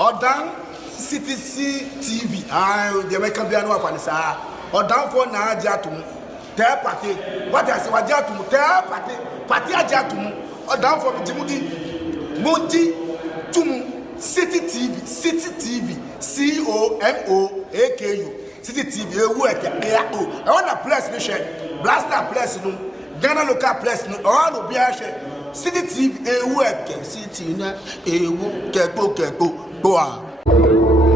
Odan CTC TV. The American Biano of Anissa. Odan for Najatum. Tell party. What I say, Wajatum. Tell party. Party Ajatum. Odan for Timudi. Modi Tum. City TV. City TV. COMOAKU. City TV. I want a place, Michelle. Blaster place, no. Ghana local place, no. All will be a City TV. City na. Keko. Go on.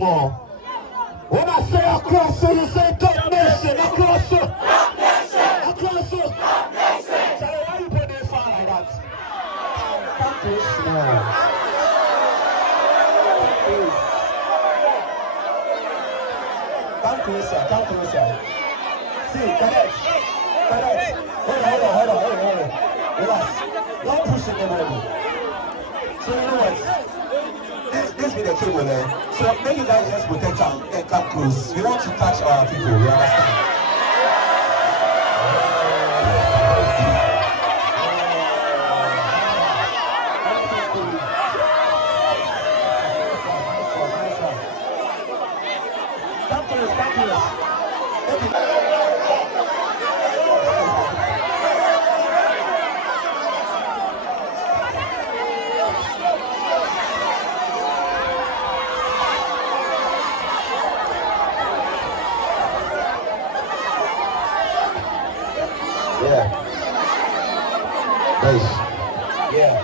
small. When I say Akroso, you say Dub Nation. Akroso. Dub Nation. Akroso. Dub Nation. Charlie, why you put that fire like that? Come too small. Come closer. Come closer. See, correct. Hold on. Relax. Don't push anybody. So you know what? This be the cable there. So make you guys just protect and come close. We want to touch our people. You understand? Come close. Yeah. Nice. Yeah.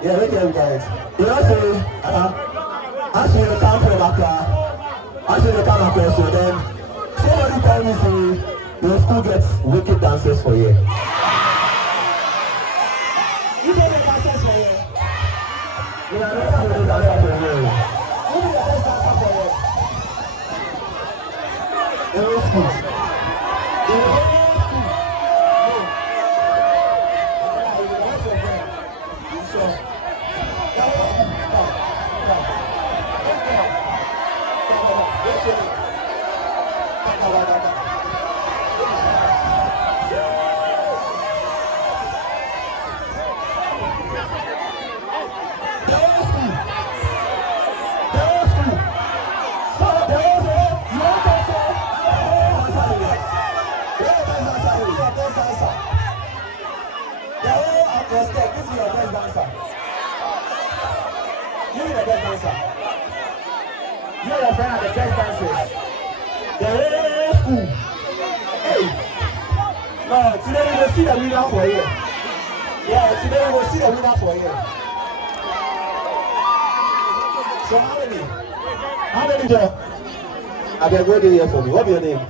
Yeah, make it guys. You know, say, as you come from Accra, as you come across, so then somebody tell me, say, your school gets wicked dancers for you. You don't get dancers for you. You are not going to dance for you. Who is the best dancer for you? In school. You and your friend are the best dancers. They're all school. Hey! No, today we will see the winner for you. Yeah, today we will see the winner for you. So how many? How many, Joe? I've been waiting here for me. What's your name?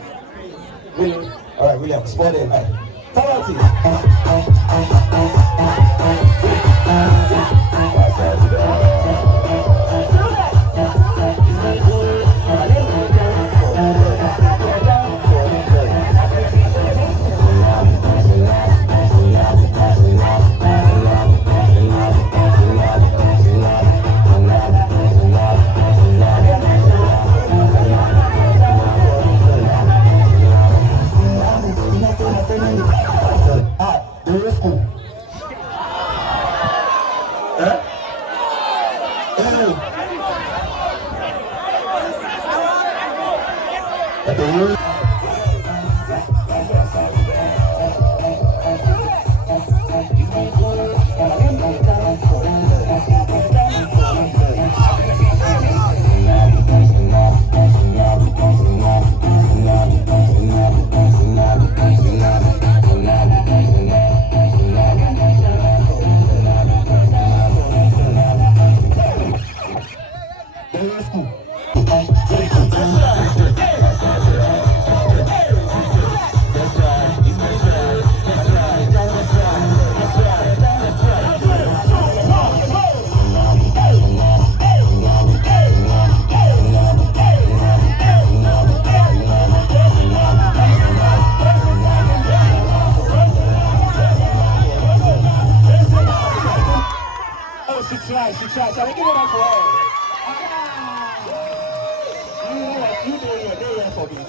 William. Alright, William. Spot it. Right. Come on, team. She tried. Shall we give it up for her? You do it for me.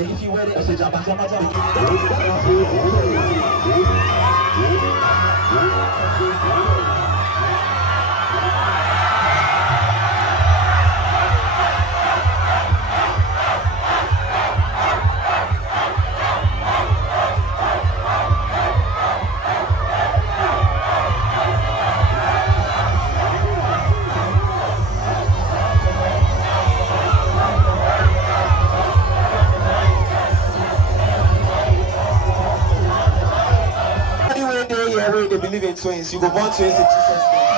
If you wear it, I say jump. They believe in twins. You go born twins in Jesus' name.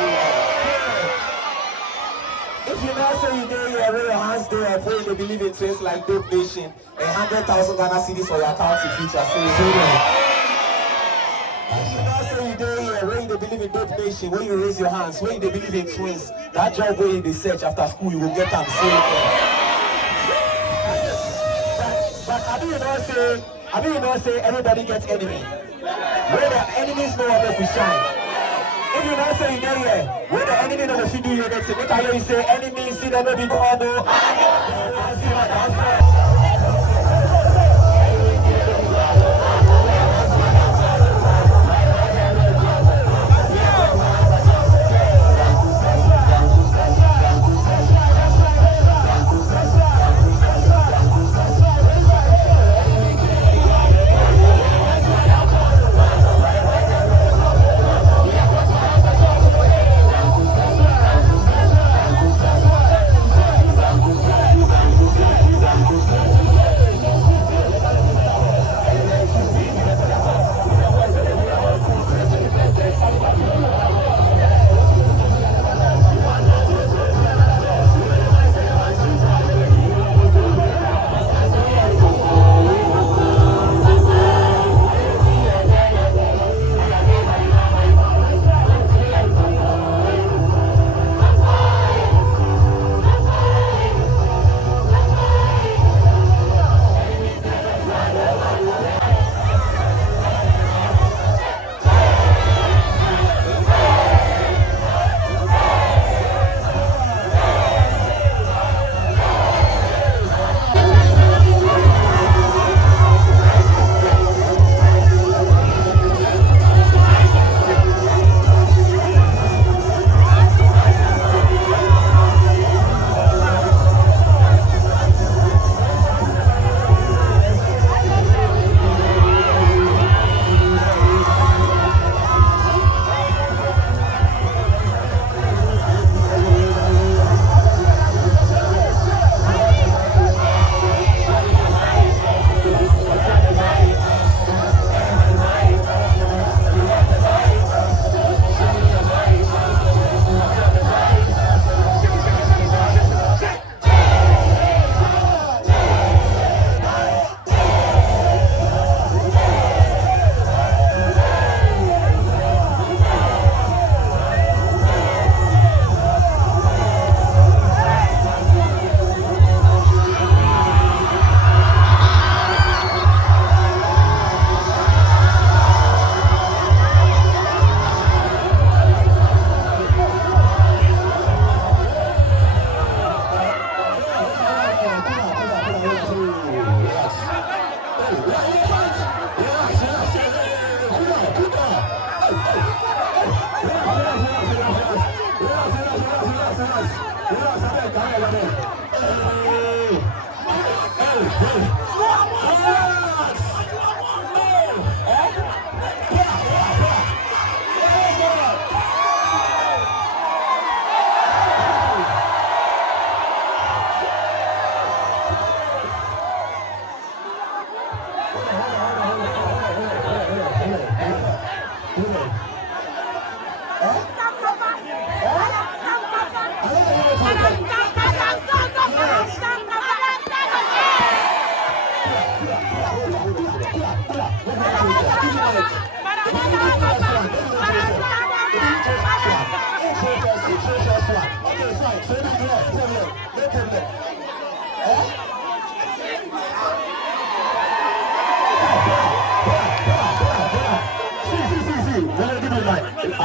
If you not say you there, you have your hands there and pray they believe in twins like Dope Nation and 100,000 Ghana cedis for your account in future. So if you not say you there, where they believe in Dope Nation, when you raise your hands, when they believe in twins, that job where they search after school, you will get them. But I do not say everybody gets enemy. Where the enemies know how to shine. If you not say you know here, where the enemy know if you do your next thing, make I hear you say enemies see them maybe go on no.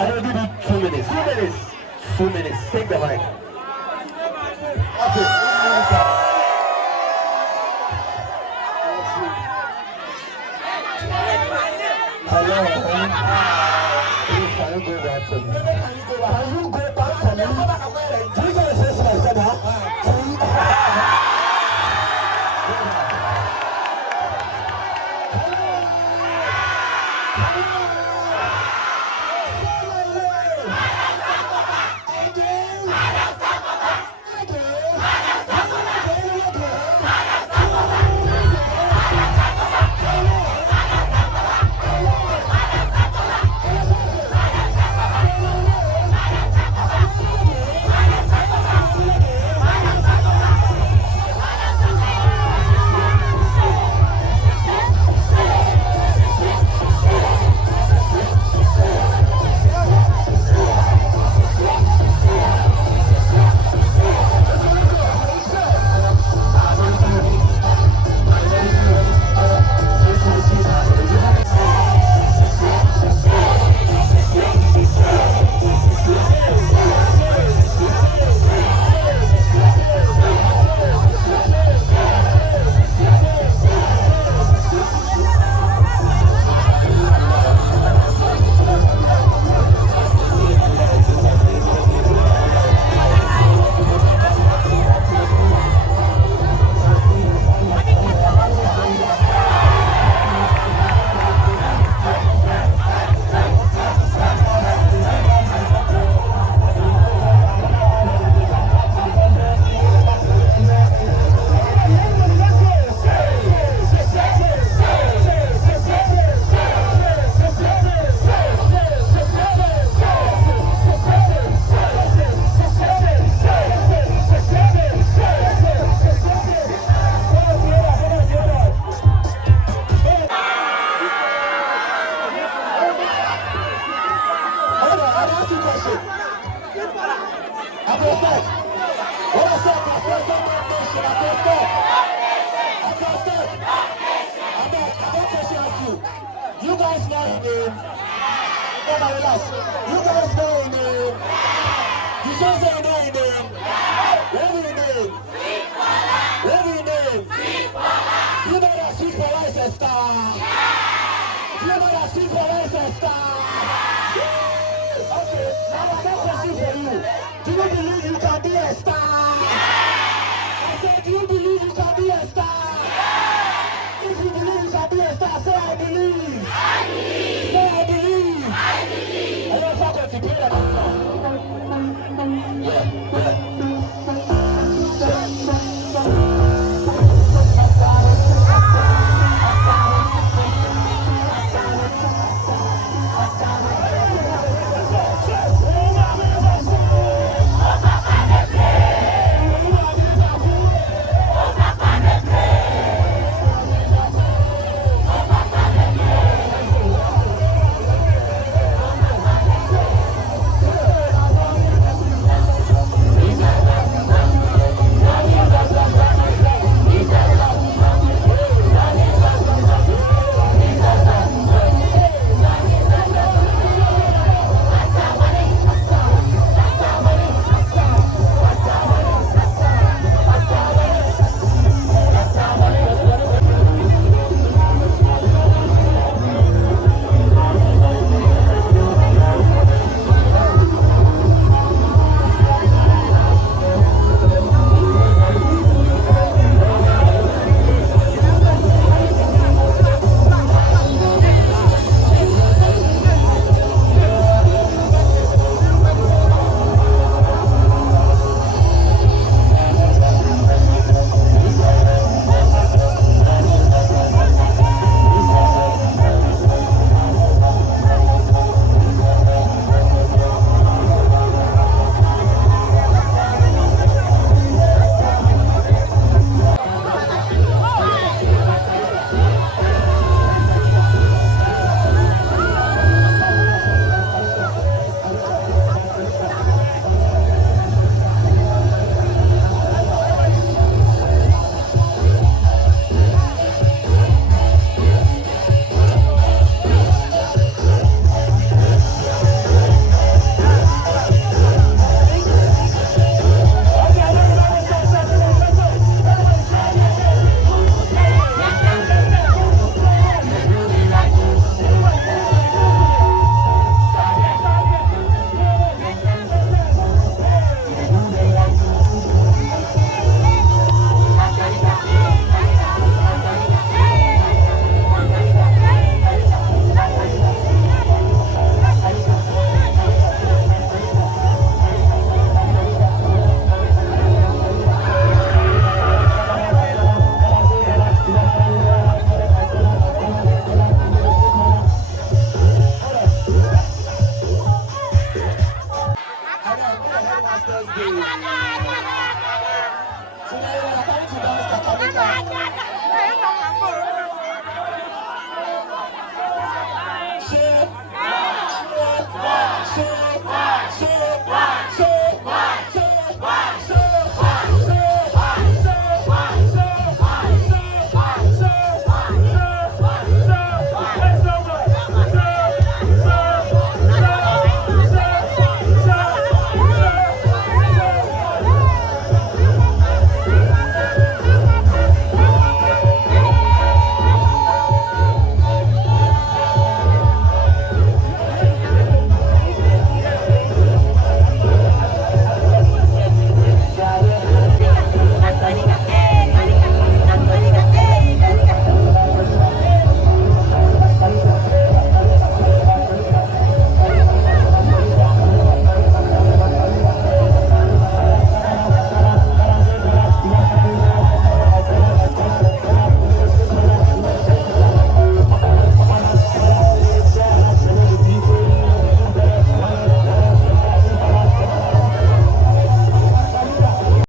don't give you 2 minutes. 2 minutes. 2 minutes. Take the mic. Okay. Hello. Please, can you go back to me? Can you go back to me? Do you guys say something like that? You guys know his name. Oh my relax. You guys know his name. You just say know his name. What is his name? What is his name? You know that Sweet Power is a star. You know that Sweet Power is a star. Okay, now I got a question for you. Do you believe you can be a star? I said, do you believe you can be a star? If you believe you can be a star, say I believe. I believe. Say I believe. I believe. I don't fuck with you, play that song. Yeah. So now you are coming to dance KAKALIKA.